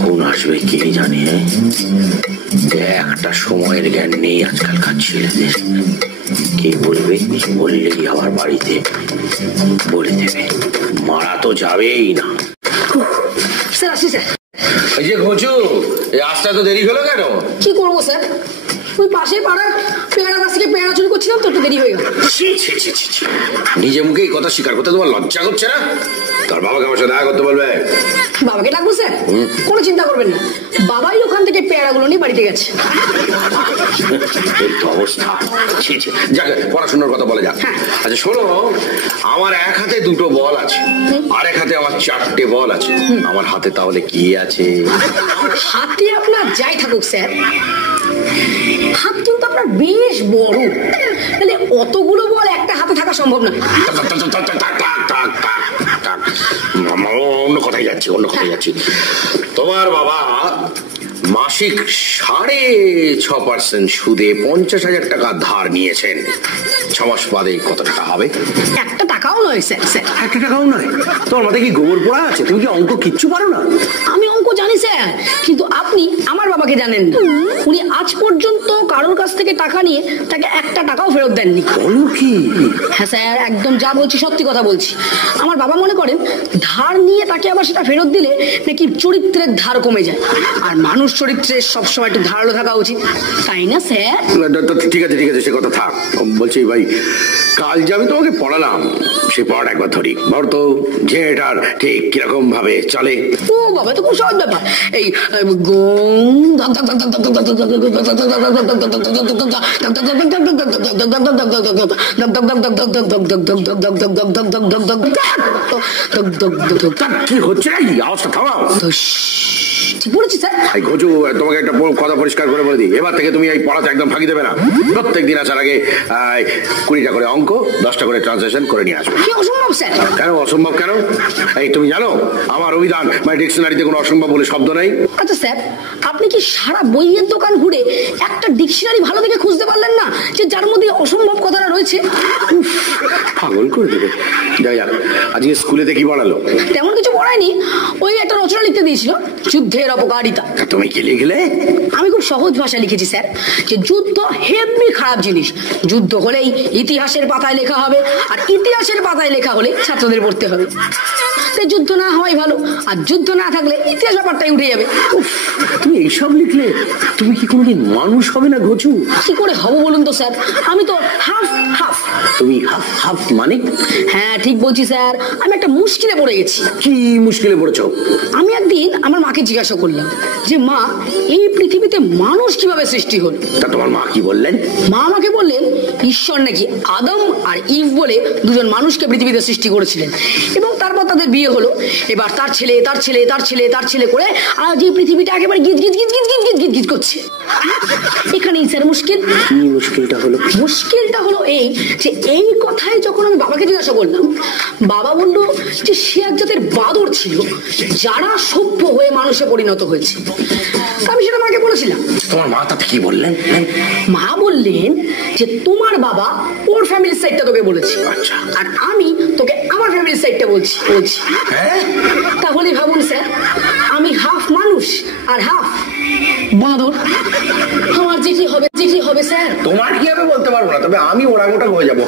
কখন আসবে কে জানে। একটা সময়ের জ্ঞান নেই আজকালকার ছেলেদের। কে বলবে, বললেই আবার বাড়িতে বলে দেবে, মারা তো যাবেই না। স্যার আসি স্যার। এই যে ঘোচু, এই আসতে তো দেরি হলো কেন? কি করবো স্যার, ওই পাশের পাড়ার পেয়ারা গাছ থেকে পেয়ারা চুরি করছিলাম তো একটু দেরি হয়ে গেল। নিজে মুখে এই কথা স্বীকার করতে তোমার লজ্জা করছে না? তোর বাবাকে আমার সাথে দেখা করতে বলবে। বাবাকে ডাকবো স্যার? কোনো চিন্তা করবেন না, বাবাই ওখান থেকে পেয়ারাগুলো নিয়ে বাড়িতে গেছে। এই তো অবস্থা। যাকে পড়াশোনার কথা বলে যাক। আচ্ছা শোনো, আমার এক হাতে দুটো বল আছে, আর এক হাতে আমার 4টে বল আছে। আমার হাতে তাহলে কি আছে? হাতে আপনার যাই থাকুক স্যার, হাত কিন্তু আপনার বেশ বড়, তাহলে অতগুলো বল একটা হাতে থাকা সম্ভব না। অন্য কথাই যাচ্ছি। তোমার বাবা মাসিক 6.5% সুদে 50,000 টাকা ধার নিয়েছেন। 6 মাস বাদে কত টাকা হবে? একটা টাকাও নয় স্যার। একটা টাকাও নয়? তোমার মাথায় কি গোবর পোড়া আছে? তুমি কি অঙ্ক কিচ্ছু পারো না? আমি অঙ্ক জানি স্যার, কিন্তু আপনি আমার বাবাকে জানেন না। উনি আজ পর্যন্ত কারোর কাছ থেকে টাকা নিয়ে তাকে একটা টাকাও ফেরত দেননি। বলো কি? হ্যাঁ স্যার, একদম যা বলছি সত্যি কথা বলছি। আমার বাবা মনে করেন ধার নিয়ে তাকে আবার সেটা ফেরত দিলে নাকি চরিত্রের ধার কমে যায়, আর মানুষ চরিত্রের সবসময় একটু ধারালো থাকা উচিত, তাই না স্যার? ঠিক আছে সে কথা থাক। বলছি ভাই, কাল যে আমি তোমাকে পড়ালাম সেই পড়াটা একবার ধরি। বল তো যে এটার ঠিক কিরকম ভাবে চলে? ও বাবা, তো খুব সহজ ব্যাপার। এই কি হচ্ছে নাকি? আওয়াজটা থামাও। ঠিক বলেছি স্যার। ঘোচু, তোমাকে একটা কথা পরিষ্কার করে বলে দিই, এবার থেকে তুমি এই পড়াতে একদম ফাঁকি দেবে না। প্রত্যেক দিন আসার আগে 20টা করে অঙ্ক, 10টা করে ট্রান্সলেশন করে নিয়ে আসবে। কি অসম্ভব স্যার? কেন অসম্ভব কেন? এই তুমি জানো আমার অভিধান মানে ডিকশনারিতে কোনো অসম্ভব বলে শব্দ নেই। আচ্ছা স্যার, আপনি কি সারা বইয়ের দোকান ঘুরে একটা ডিকশনারি ভালো দেখে খুঁজতে পারলেন না যে যার মধ্যে অসম্ভব কথাটা রয়েছে? পাগল করে দেবে। যাই যাক, আজকে স্কুলেতে কি পড়ালো? তেমন কিছু পড়ায়নি, ওই একটা রচনা লিখতে দিয়েছিল, যুদ্ধের অপকারিতা। তুমি কি লিখলে? আমি খুব সহজ ভাষায় লিখেছি স্যার, যে যুদ্ধ হেভি খারাপ জিনিস। যুদ্ধ হলেই ইতিহাসের পাতায় লেখা হবে, আর ইতিহাসের পাতায় লেখা হলে ছাত্রদের পড়তে হবে। যুদ্ধ না হওয়াই ভালো, আর যুদ্ধ না থাকলে ইতিহাস ব্যাপারটাই উঠে যাবে। তুমি এইসব লিখলে তুমি কি কোনোদিন মানুষ হবে না ঘোচু? কি করে হব বলুন তো স্যার, আমি তো হাফ হাফ। তুমি হাফ হাফ মানে? হ্যাঁ ঠিক বলছি স্যার, আমি একটা মুশকিলে পড়ে গেছি। কি মুশকিলে পড়েছো? আমি একদিন আমার মাকে জিজ্ঞাসা করলাম যে মা, এই পৃথিবীতে মানুষ কিভাবে সৃষ্টি হলো? তা তোমার মা কি বললেন? মা আমাকে বললেন ঈশ্বর নাকি আদম আর ইভ বলে দুজন মানুষকে পৃথিবীতে সৃষ্টি করেছিলেন, এবং তারপর তাদের বিয়ে হলো। এবার তার ছেলে তার ছেলে তার ছেলে তার ছেলে করে আজ এই পৃথিবীটা একেবারে গিজ গিজ গিজ গিজ গিজ গিজ গিজ গিজ করছে। এখানেই স্যার মুশকিল। কি মুশকিলটা হলো? মুশকিলটা হলো এই যে এই কথাই যখন আমি বাবাকে জিজ্ঞাসা করলাম, বাবা বলল যে সে এক জাতের বাদর ছিল যারা সভ্য হয়ে মানুষে পরিণত হয়েছে। আমি সেটা মাকে বলেছিলাম। তোমার মা তাতে কি বললেন? মা বললেন যে তোমার বাবা ওর ফ্যামিলির সাইডটা তোকে বলেছে, আর আমি তোকে আমার ফ্যামিলির সাইডটা বলছি। তাহলে ভাবুন স্যার, আমি হাফ মানুষ আর হাফ বাঁদর। আমার যে কি হবে স্যার? তোমার কি হবে বলতে পারবো না, তবে আমি ওরাংওটাং হয়ে যাবো।